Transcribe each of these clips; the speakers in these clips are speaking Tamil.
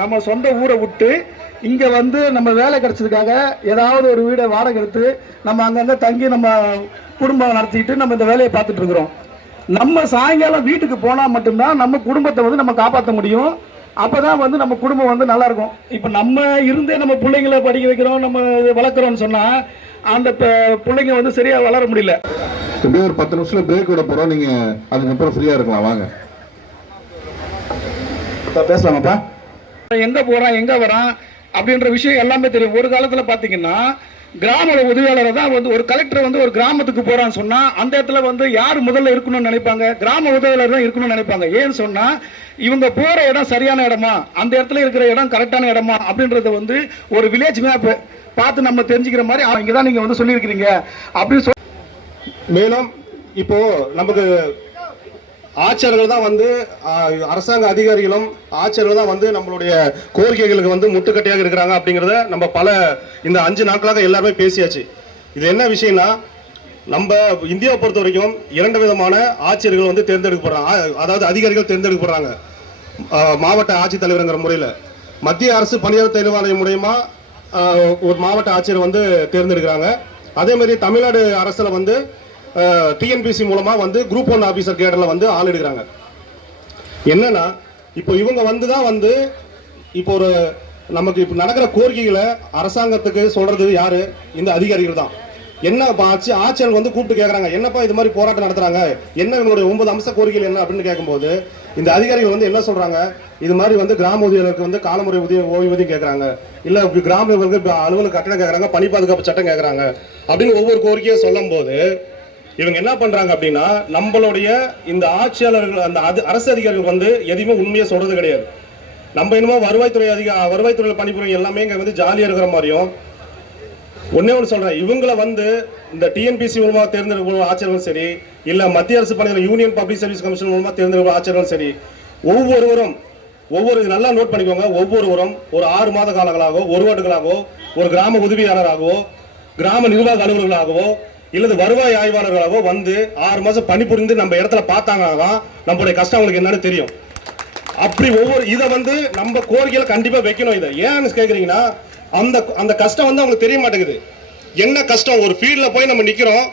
நம்ம சொந்த ஊரை விட்டு இங்க வந்து நம்ம வேலை கிடைச்சதுக்காக ஏதாவது ஒரு வீடை வாடகை எடுத்து நம்ம அங்கங்க தங்கி நம்ம குடும்பம் நடத்திட்டு நம்ம இந்த வேலையை பார்த்துட்டு இருக்கிறோம். நம்ம சாயங்காலம் வீட்டுக்கு போனா மட்டும்தான் நம்ம குடும்பத்தை வந்து நம்ம காப்பாற்ற முடியும். அப்பதான் வந்து நம்ம குடும்பம் வந்து நல்லா இருக்கும். இப்ப நம்ம இருந்தே நம்ம பிள்ளைங்களை படிக்க வைக்கிறோம், நம்ம வளர்க்குறோம்னு சொன்னா அந்த பிள்ளைங்க வந்து சரியா வளர முடியல. எப்படியும் ஒரு 10 நிமிஷத்துல பிரேக் விட போறோம், நீங்க அதுக்கப்புறம் ஃப்ரீயா இருக்கலாம். வாங்க பேசலாமாப்பா. எங்க போறான் எங்க வரான் அப்படின்ற விஷயம் எல்லாமே தெரியும். ஒரு காலத்துல பாத்தீங்கன்னா கிராம உதவியாளர் தான் வந்து ஒரு கலெக்டர் வந்து ஒரு கிராமத்துக்கு போறான்னு சொன்னா அந்த இடத்துல வந்து யார் முதல்ல இருக்கணும்னு நினைப்பாங்க, கிராம உதவியாளர் தான் இருக்கணும்னு நினைப்பாங்க. ஏன்னு சொன்னா இவங்க போற இடம் சரியான இடமா, அந்த இடத்துல இருக்கிற இடம் கரெக்டான இடமா அப்படின்றத வந்து ஒரு வில்லேஜ் மேப் பார்த்து நம்ம தெரிஞ்சுக்கிற மாதிரி இங்கதான் நீங்க வந்து சொல்லியிருக்கிறீங்க அப்படின்னு சொல்லி. மேலும் இப்போ நமக்கு ஆட்சியர்கள் தான் வந்து அரசாங்க அதிகாரிகளும் ஆட்சியர்கள் தான் வந்து நம்மளுடைய கோரிக்கைகளுக்கு வந்து முட்டுக்கட்டையாக இருக்கிறாங்க அப்படிங்கிறத நம்ம இந்த 5 நாட்களாக எல்லாருமே பேசியாச்சு. இது என்ன விஷயம்னா, நம்ம இந்தியாவை பொறுத்த வரைக்கும் 2 விதமான ஆட்சியர்கள் வந்து தேர்ந்தெடுக்கப்படுறாங்க. அதாவது அதிகாரிகள் தேர்ந்தெடுக்கப்படுறாங்க. மாவட்ட ஆட்சித்தலைவருங்கிற முறையில் மத்திய அரசு பணியாளர் தேர்வாணையம் மூலமா ஒரு மாவட்ட ஆட்சியர் வந்து தேர்ந்தெடுக்கிறாங்க. அதே மாதிரி தமிழ்நாடு அரசுல வந்து டிஎன்பிசி மூலமா வந்து குரூப் 1 ஆபீசர் கேடர்ல வந்து ஆள் எடுக்கிறாங்க. என்னன்னா இப்போ இவங்க வந்து தான் வந்து இப்போ ஒரு நமக்கு இப்போ நடக்கிற கோரிக்கைகளை அரசாங்கத்துக்கு சொல்றது யாரு? இந்த அதிகாரிகள் தான். என்ன ஆட்சியர்கள் வந்து கூப்பிட்டு கேட்கறாங்க, என்னப்பா இது மாதிரி போராட்டம் நடத்துறாங்க, என்ன இவங்களுடைய 9 அம்ச கோரிக்கைகள் என்ன அப்படின்னு கேட்கும்போது இந்த அதிகாரிகள் வந்து என்ன சொல்றாங்க, இது மாதிரி வந்து கிராம உதவியாளருக்கு வந்து காலமுறை ஓய்வூதியம் கேட்கறாங்க, இல்ல கிராம அலுவலக கட்டணம் கேட்கறாங்க, பணி பாதுகாப்பு சட்டம் கேட்கறாங்க அப்படின்னு ஒவ்வொரு கோரிக்கையை சொல்லும் போது இவங்க என்ன பண்றாங்க அப்படின்னா நம்மளுடைய இந்த ஆட்சியாளர்கள் அந்த அரசு அதிகாரிகள் வந்து எதையுமே உண்மையை சொல்றது கிடையாது. நம்ம என்னமோ வருவாய்த்துறையில் பணிபுரியும் எல்லாமே இங்க வந்து ஜாலியா இருக்கிற மாதிரியும். ஒன்னே ஒன்று சொல்றேன், இவங்களை வந்து இந்த டிஎன்பிசி மூலமா தேர்ந்தெடுக்கும் ஆட்சியர்களும் சரி, இல்ல மத்திய அரசு பணிகள் யூனியன் பப்ளிக் சர்வீஸ் கமிஷன் மூலமா தேர்ந்தெடுக்கும் ஆட்சியர்களும் சரி, நல்லா நோட் பண்ணிக்கோங்க, ஒவ்வொருவரும் ஒரு 6 மாத காலங்களாகவோ 1 வருடங்களாகவோ ஒரு கிராம உதவியாளராகவோ கிராம நிர்வாக அலுவலர்களாகவோ இல்லது வருவாய் ஆய்வாளர்களாகவோ வந்து 6 மாசம் பணிபுரிந்து நம்ம இடத்துல பார்த்தாங்கன்னா நம்மளுடைய கஷ்டம் அவங்களுக்கு என்னன்னு தெரியும். அப்படி இதை வந்து நம்ம கோரிக்கையில கண்டிப்பா வைக்கணும். இதை ஏன்னு கேக்குறீங்கன்னா அந்த கஷ்டம் வந்து அவங்களுக்கு தெரிய மாட்டேங்குது. என்ன கஷ்டம், ஒரு ஃபீல்ட்ல போய் நம்ம நிக்கிறோம்,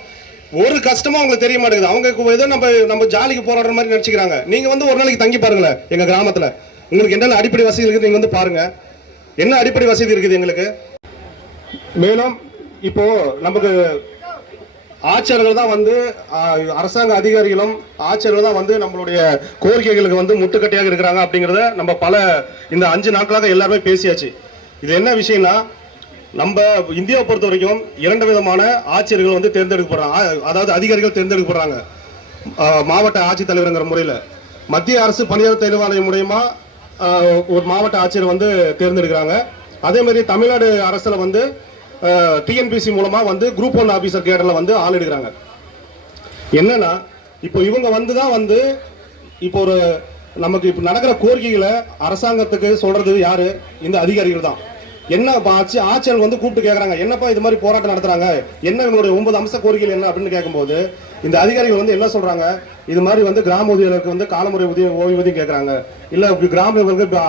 ஒரு கஷ்டமும் அவங்களுக்கு தெரிய மாட்டேங்குது. அவங்க ஏதோ நம்ம ஜாலிக்கு போராடுற மாதிரி நினைச்சுக்கிறாங்க. நீங்க வந்து ஒரு நாளைக்கு தங்கி பாருங்களேன் எங்க கிராமத்துல, உங்களுக்கு என்னென்ன அடிப்படை வசதி இருக்குது நீங்க வந்து பாருங்க, என்ன அடிப்படை வசதி இருக்குது எங்களுக்கு. மேலும் இப்போ நமக்கு ஆட்சியர்கள் தான் வந்து அரசாங்க அதிகாரிகளும் ஆட்சியர்கள் தான் வந்து நம்மளுடைய கோரிக்கைகளுக்கு வந்து முட்டுக்கட்டையாக இருக்கிறாங்க அப்படிங்கிறத நம்ம இந்த 5 நாட்களாக எல்லாருமே பேசியாச்சு. இது என்ன விஷயம்னா, நம்ம இந்தியாவை பொறுத்த வரைக்கும் 2 விதமான ஆட்சியர்கள் வந்து தேர்ந்தெடுக்கப்படுறாங்க. அதாவது அதிகாரிகள் தேர்ந்தெடுக்கப்படுறாங்க. மாவட்ட ஆட்சித்தலைவருங்கிற முறையில் மத்திய அரசு பணியாளர் தேர்வாணையம் மூலமா ஒரு மாவட்ட ஆட்சியர் வந்து தேர்ந்தெடுக்கிறாங்க. அதே மாதிரி தமிழ்நாடு அரசுல வந்து டிஎன்பிசி மூலமா வந்து குரூப் 1 ஆபீசர் கேடர்ல வந்து ஆள் எடுக்கிறாங்க. என்னன்னா இப்போ இவங்க வந்து தான் வந்து இப்போ நமக்கு இப்போ நடக்கிற கோரிக்கைகளை அரசாங்கத்துக்கு சொல்றது யாரு? இந்த அதிகாரிகள் தான். என்ன ஆட்சியர்கள் வந்து கூப்பிட்டு கேட்கறாங்க, என்னப்பா இது மாதிரி போராட்டம் நடத்துறாங்க, என்ன இவங்களுடைய 9 அம்ச கோரிக்கைகள் என்ன அப்படின்னு கேட்கும்போது இந்த அதிகாரிகள் வந்து என்ன சொல்றாங்க, இது மாதிரி வந்து கிராம உதவியாளருக்கு வந்து காலமுறை ஓய்வூதியம் கேட்கறாங்க, இல்ல கிராம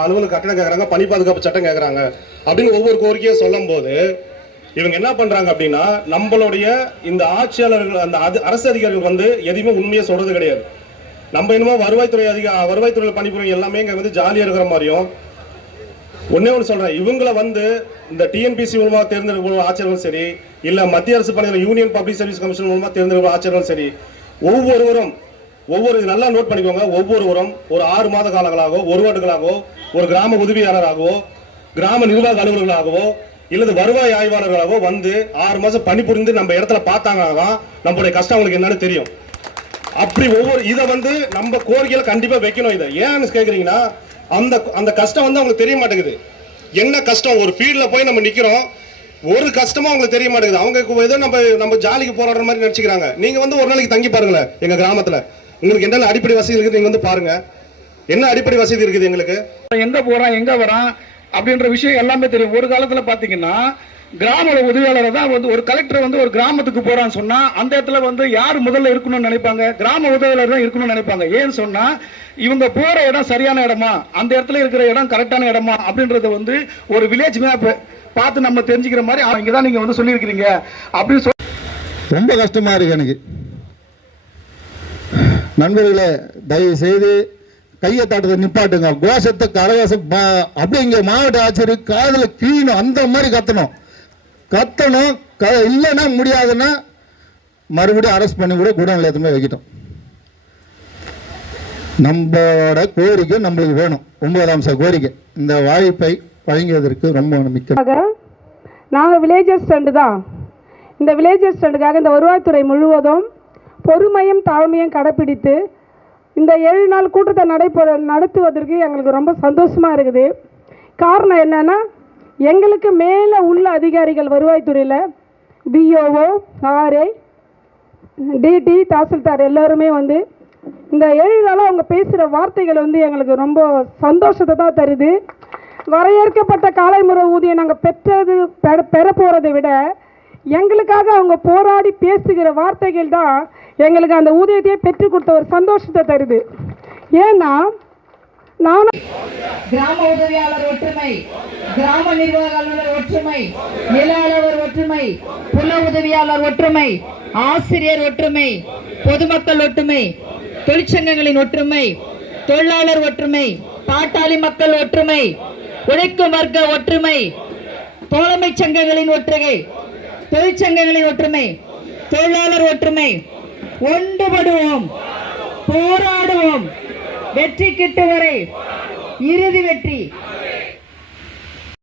அலுவலக கட்டணம் கேட்கறாங்க, பணி பாதுகாப்பு சட்டம் கேட்கறாங்க அப்படின்னு ஒவ்வொரு கோரிக்கையை சொல்லும் போது இவங்க என்ன பண்றாங்க அப்படின்னா நம்மளுடைய இந்த ஆட்சியாளர்கள் அந்த அரசு அதிகாரிகள் வந்து எதையுமே உண்மையை சொல்றது கிடையாது. நம்ம என்னமோ வருவாய்த்துறையில் பணிபுரியும் எல்லாமே இங்க வந்து ஜாலியா இருக்கிற மாதிரியும். ஒன்னே ஒன்று சொல்றேன், இவங்களை வந்து இந்த டிஎன்பிசி மூலமா தேர்ந்தெடுக்கும் ஆட்சியர்களும் சரி, இல்ல மத்திய அரசு பணிகள் யூனியன் பப்ளிக் சர்வீஸ் கமிஷன் மூலமா தேர்ந்தெடுக்கும் ஆட்சியர்களும் சரி, நல்லா நோட் பண்ணிக்கோங்க, ஒவ்வொருவரும் ஒரு 6 மாத காலங்களாகவோ 1 வருடங்களாகவோ ஒரு கிராம உதவியாளராகவோ கிராம நிர்வாக அலுவலர்களாகவோ இல்லது வருவாய் ஆய்வாளர்களாகவோ வந்து 6 மாசம் பணிபுரிந்து நம்ம இடத்துல பார்த்தாங்கன்னா நம்மளுடைய கஷ்டம் அவங்களுக்கு என்னன்னு தெரியும். அப்படி இதை வந்து நம்ம கோரிக்கையில கண்டிப்பா வைக்கணும். இதை ஏன்னு கேக்குறீங்கன்னா அந்த கஷ்டம் வந்து அவங்களுக்கு தெரிய மாட்டேங்குது. என்ன கஷ்டம், ஒரு ஃபீல்ட்ல போய் நம்ம நிக்கிறோம், ஒரு கஷ்டமும் அவங்களுக்கு தெரிய மாட்டேங்குது. அவங்க ஏதோ நம்ம ஜாலிக்கு போராடுற மாதிரி நினைச்சுக்கிறாங்க. நீங்க வந்து ஒரு நாளைக்கு தங்கி பாருங்களேன் எங்க கிராமத்துல, உங்களுக்கு என்னென்ன அடிப்படை வசதி இருக்குது நீங்க வந்து பாருங்க, என்ன அடிப்படை வசதி இருக்குது எங்களுக்கு. எங்க போறான் எங்க வரான் அப்படின்ற விஷயம் எல்லாமே தெரியும். ஒரு காலத்துல பாத்தீங்கன்னா கிராம உதவியாளரை தான் வந்து ஒரு கலெக்டர் வந்து ஒரு கிராமத்துக்கு போறான்னு சொன்னா அந்த இடத்துல வந்து யார் முதல்ல இருக்கணும்னு நினைப்பாங்க? கிராம உதவியாளர் தான் இருக்கணும்னு நினைப்பாங்க. ஏன்னு சொன்னா இவங்க போற இடம் சரியான இடமா, அந்த இடத்துல இருக்கிற இடம் கரெக்டான இடமா அப்படின்றத வந்து ஒரு வில்லேஜ் மேப் பார்த்து நம்ம தெரிஞ்சுக்கிற மாதிரி இங்கதான் நீங்க வந்து சொல்லியிருக்கிறீங்க அப்படின்னு சொல்லி ரொம்ப கஷ்டமா இருக்கு எனக்கு. நண்பர்களே, தயவு செய்து கையை தாட்டத்தை நிப்பாட்டுங்க. கோஷத்தை கலகாசம் அப்படியே இங்கே மாவட்ட ஆட்சியர் காதில் கீழணும், அந்த மாதிரி கத்தணும். இல்லைன்னா முடியாதுன்னா மறுபடியும் அரெஸ்ட் பண்ணி கூட குடோன்ல எதுவுமே வைக்கிட்டோம். நம்மளோட கோரிக்கை நம்மளுக்கு வேணும். 9ஆம் அம்ச கோரிக்கை. இந்த வாய்ப்பை வழங்கியதற்கு ரொம்ப மிக்க. நாங்கள் வில்லேஜர் ஸ்டாண்டு தான். இந்த வில்லேஜர் ஸ்டாண்டுக்காக இந்த வருவாய்த்துறை முழுவதும் பொறுமையும் தாழ்மையும் கடைப்பிடித்து இந்த 7 நாள் கூட்டத்தை நடத்துவதற்கு எங்களுக்கு ரொம்ப சந்தோஷமாக இருக்குது. காரணம் என்னென்னா, எங்களுக்கு மேலே உள்ள அதிகாரிகள் வருவாய்த்துறையில் பிஓஓ, ஆர்ஐ, டிடி, தாசில்தார் எல்லாருமே வந்து இந்த 7 நாளாக அவங்க பேசுகிற வார்த்தைகள் வந்து எங்களுக்கு ரொம்ப சந்தோஷத்தை தான் தருது. வரையறுக்கப்பட்ட காலைமுறை ஊதியம் நாங்கள் பெற போகிறதை விட எங்களுக்காக அவங்க போராடி பேசுகிற வார்த்தைகள் தான் எங்களுக்கு அந்த ஊதியத்தையே பெற்றுக் கொடுத்த ஒரு சந்தோஷத்தை தருது. ஏன்னா நானும் கிராம உதவியாளர் ஒற்றுமை, கிராம நிர்வாக அலுவலர் ஒற்றுமை, நில அலுவலர் ஒற்றுமை, புல உதவியாளர் ஒற்றுமை, ஆசிரியர் ஒற்றுமை, பொதுமக்கள் ஒற்றுமை, தொழிற்சங்கங்களின் ஒற்றுமை, தொழிலாளர் ஒற்றுமை, பாட்டாளி மக்கள் ஒற்றுமை, உழைக்கும் வர்க்க ஒற்றுமை, தோழமை சங்கங்களின் ஒற்றுமை, தொழிற்சங்கங்களின் ஒற்றுமை, தொழிலாளர் ஒற்றுமை. ஒன்றுபடுவோம், போராடுவோம், வெற்றி கிட்டும் வரை இறுதி வெற்றி.